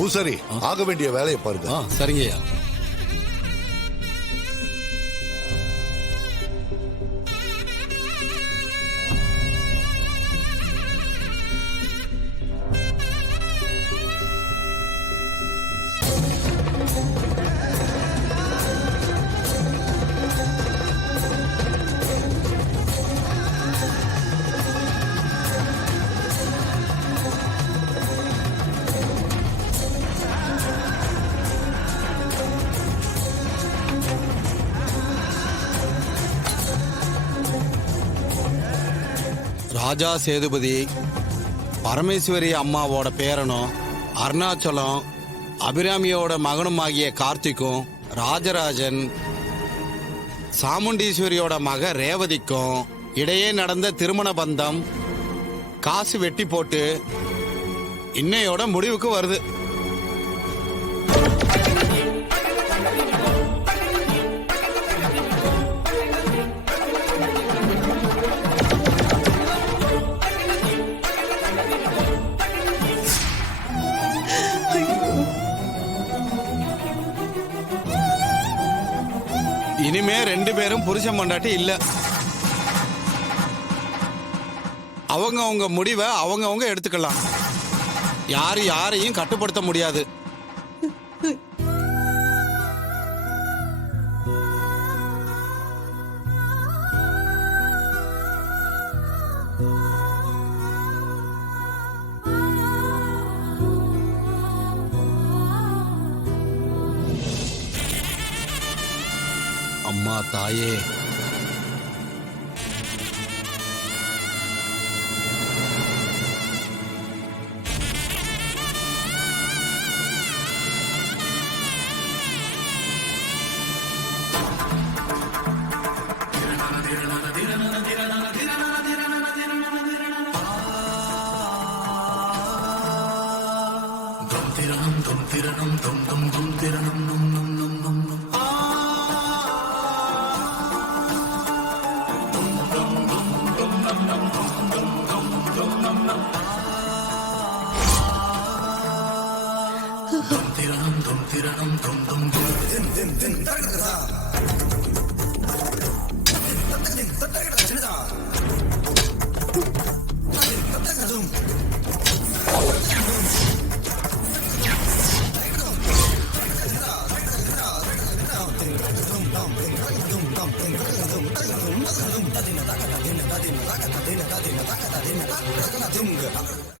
பூசாரி ஆக வேண்டிய வேலையை பாருங்க. சரிங்கய்யா. ராஜா சேதுபதி, பரமேஸ்வரி அம்மாவோட பேரனும், அருணாச்சலம் அபிராமியோட மகனும் ஆகிய கார்த்திக்கும், ராஜராஜன் சாமுண்டீஸ்வரியோட மக ரேவதிக்கும் இடையே நடந்த திருமண பந்தம் காசு வெட்டி போட்டு இன்னையோட முடிவுக்கு வருது. இனிமே 2 பேரும் புருஷன் பொண்டாட்டி இல்ல. அவங்க முடிவை அவங்க எடுத்துக்கலாம். யாரையும் கட்டுப்படுத்த முடியாது. அம்மா தாயே,